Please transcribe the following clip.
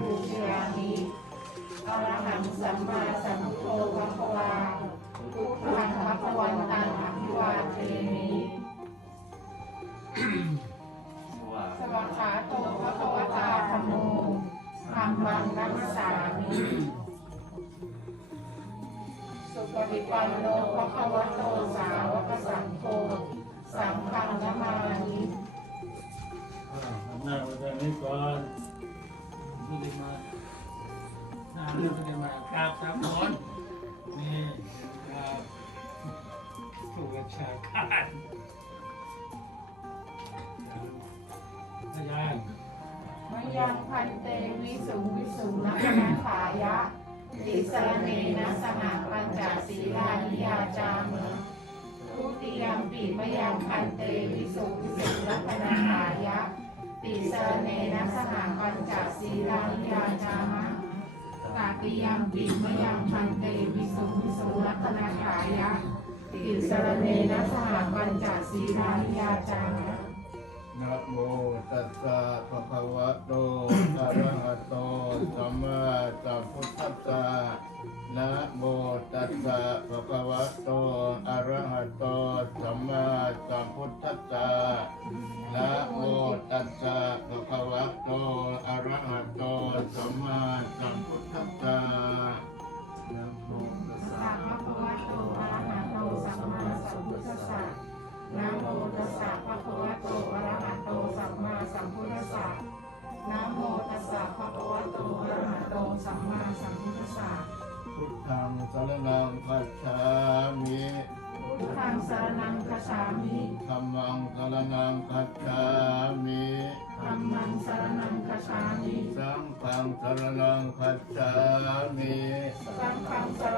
ปูชยามิอรหังสัมมาสัมพุทโธภะคะวาพุทธังภะควันตังอภิวาเทมิว่าสวัสขาโตภะคะวตาธัมโมธัมมังนัมสสามิสุปฏิปันโนภะคะวะโตสาวกสังโฆสังฆังนามามิหน้าไปทางนี้ก่อน ไม่ได้มาหน้าไม่ได้มากราบสามหมอนนี่กราบผู้รักษาการพยานมยังพันเตวิสุวิสุนักนาขายะติสรเนนะสหปัญจศีลานิยาจามะทุติยมปีมยังพันเตวิสุวิสุนักนาขายะ ติสรเนนะสหปัญจศีลานิยาจามะตาติยมปิมยังพันเตวิสุวิสุรัตนาขายะ ติสรเนนะสหปัญจศีลานิยาจามะนะโมตัสสะภะคะวะโต โตอะระหะโตสัมมาสัมพุทธัสสะนะโมตัสสะสัพพะวะโตอะระหะโตสัมมาสัมพุทธัสสะนะโมตัสสะภะคะวะโตอะระหะโตสัมมาสัมพุทธัสสะนะโมตัสสะภะคะวะโตอะระหะโตสัมมาสัมพุทธัสสะพุทธังสรณังคัจฉามิพุทธังสรณังคัจฉามิธั มมังสรณังคัจฉามิธัมมังสรณังคัจฉามิ สังฆังสรณังคัจฉามิ สังฆังสรณังคัจฉามิ